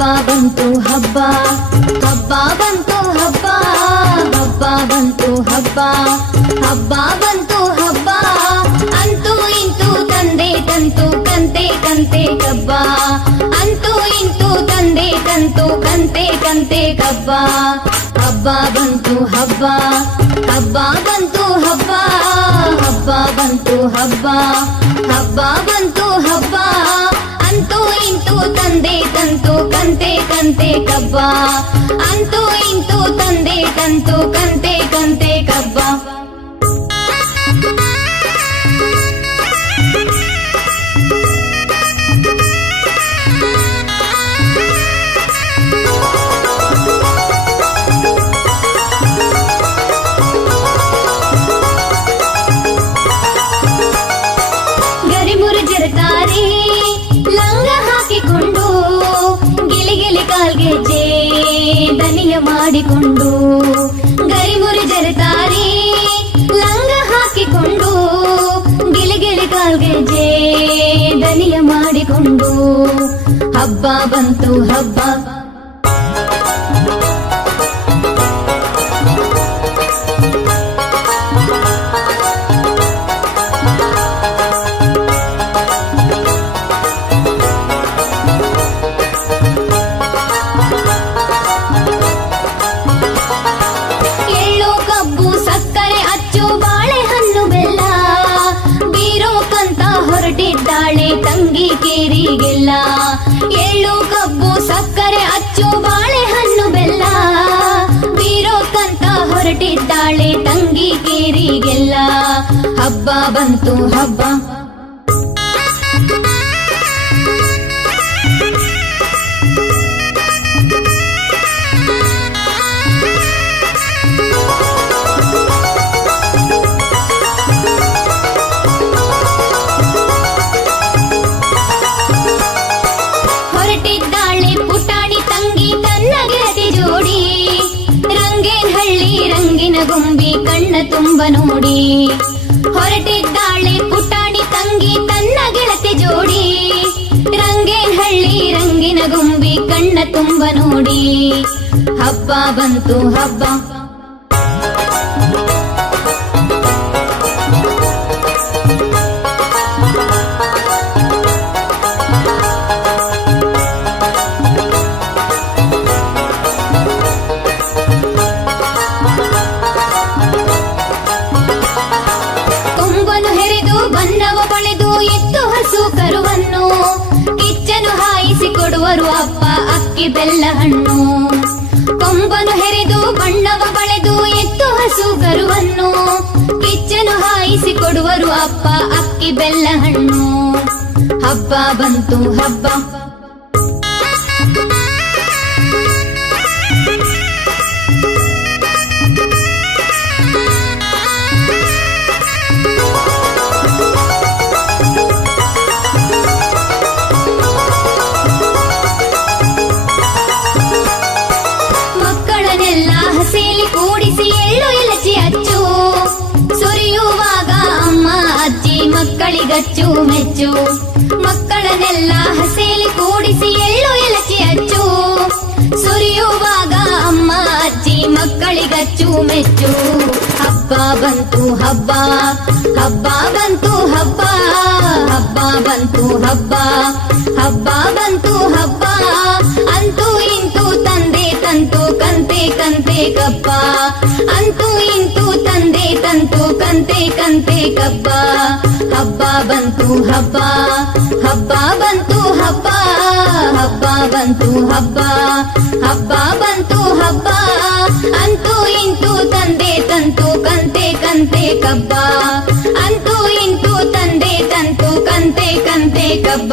ಹಬ್ಬ ಬಂತು ಹಬ್ಬ ಹಬ್ಬ ಬಂತು ಹಬ್ಬ ಹಬ್ಬ ಬಂತು ಹಬ್ಬ ಹಬ್ಬ ಬಂತು ಹಬ್ಬ ಅಂತೂ ಇಂತೂ ತಂದೆ ತಂತು ಕಂತೆ ಕಂತೆ ಕಬ್ಬ ಅಂತೂ ಇಂತೂ ತಂದೆ ತಂತು ಕಂತೆ ಕಂತೆ ಕಬ್ಬ ಹಬ್ಬ ಬಂತು ಹಬ್ಬ ಹಬ್ಬ ಬಂತು ಹಬ್ಬ ಹಬ್ಬ ಬಂತು ಹಬ್ಬ ಹಬ್ಬ ಬಂತು ಹಬ್ಬ ಅಂತೂ ಇಂತೂ ತಂದೆ ತಂತು ಕಂತೆ ಕಂತೆ ಕಬ್ಬ ಅಂತೂ ಇಂತೂ ತಂದೆ ತಂತು ಕಂತೆ ಕಂತೆ ಕಬ್ಬ ಗರಿಮುರು ಜರತಾರೆ ಲಂಗ ಹಾಕಿಕೊಂಡು ಗಿಲಿಗಿಲಿ ಕಾಲ್ಗೆಜ್ಜೆ ದನಿಯ ಮಾಡಿಕೊಂಡು ಗರಿಮುರು ಜರತಾರೆ ಲಂಗ ಹಾಕಿಕೊಂಡು ಗಿಲಿಗಿಲಿ ಕಾಲ್ಗೆಜ್ಜೆ ದನಿಯ ಮಾಡಿಕೊಂಡು ಹಬ್ಬ ಬಂತು ಹಬ್ಬ ಹೊರಟಿದ್ದಾಳೆ ತಂಗಿ ಕೇರಿಗೆಲ್ಲ ಎಳ್ಳು ಕಬ್ಬು ಸಕ್ಕರೆ ಅಚ್ಚು ಬಾಳೆಹಣ್ಣು ಬೆಲ್ಲ ಬೀರೋಕಂತ ಹೊರಟಿದ್ದಾಳೆ ತಂಗಿ ಕೇರಿಗೆಲ್ಲ ಹಬ್ಬ ಬಂತು ಹಬ್ಬ ಗುಂಬಿ ಕಣ್ಣ ತುಂಬ ನೋಡಿ ಹೊರಟಿದ್ದಾಳೆ ಪುಟಾಣಿ ತಂಗಿ ತನ್ನ ಗೆಳತಿ ಜೋಡಿ ರಂಗೇನ್ ಹಳ್ಳಿ ರಂಗಿನ ಗುಂಬಿ ಕಣ್ಣ ತುಂಬ ನೋಡಿ ಹಬ್ಬ ಬಂತು ಹಬ್ಬ ಕರುವನ್ನು ಕಿಚ್ಚನು ಹಾಯಿಸಿ ಕೊಡುವರು ಅಪ್ಪ ಅಕ್ಕಿ ಬೆಲ್ಲ ಹಣ್ಣು ಕೊಂಬನು ಹೆರೆದು ಬಣ್ಣವ ಬಳೆದು ಎತ್ತು ಹಸು ಕರುವನ್ನು ಕಿಚ್ಚನು ಹಾಯಿಸಿ ಕೊಡುವರು ಅಪ್ಪ ಅಕ್ಕಿ ಬೆಲ್ಲ ಹಣ್ಣು ಹಬ್ಬ ಬಂತು ಹಬ್ಬ ಕೂಡಿಸಿ ಎಳ್ಳು ಎಲಚಿ ಅಚ್ಚು ಸುರಿಯುವಾಗ ಅಮ್ಮ ಅಜ್ಜಿ ಮಕ್ಕಳಿಗಚ್ಚು ಮೆಚ್ಚು ಮಕ್ಕಳನ್ನೆಲ್ಲ ಹಸೇಲಿ ಕೂಡಿಸಿ ಎಳ್ಳು ಎಲಚಿ ಅಚ್ಚು ಸುರಿಯುವಾಗ ಅಮ್ಮ ಅಜ್ಜಿ ಮಕ್ಕಳಿಗಚ್ಚು ಮೆಚ್ಚು ಹಬ್ಬ ಬಂತು ಹಬ್ಬ ಹಬ್ಬ ಬಂತು ಹಬ್ಬ ಹಬ್ಬ ಬಂತು ಹಬ್ಬ ಹಬ್ಬ ಬಂತು ಹಬ್ಬ ಅಂತೂ ಇಂತೂ ತಂದೆ ತಂತು ಕಂತೆ ಕಂತೆ ಕಬ್ಬ ಅಂತೂ ಇಂತೂ ತಂದೆ ತಂತು ಕಂತೆ ಕಂತೆ ಕಬ್ಬ ಹಬ್ಬ ಬಂತು ಹಬ್ಬ ಹಬ್ಬ ಬಂತು ಹಬ್ಬ ಹಬ್ಬ ಬಂತು ಹಬ್ಬ ಹಬ್ಬ ಬಂತು ಹಬ್ಬ ಅಂತೂ ಇಂತೂ ತಂದೆ ತಂತು ಕಂತೆ ಕಂತೆ ಕಬ್ಬ ಅಂತೂ ಇಂತೂ ತಂದೆ ತಂತು ಕಂತೆ ಕಂತೆ ಕಬ್ಬ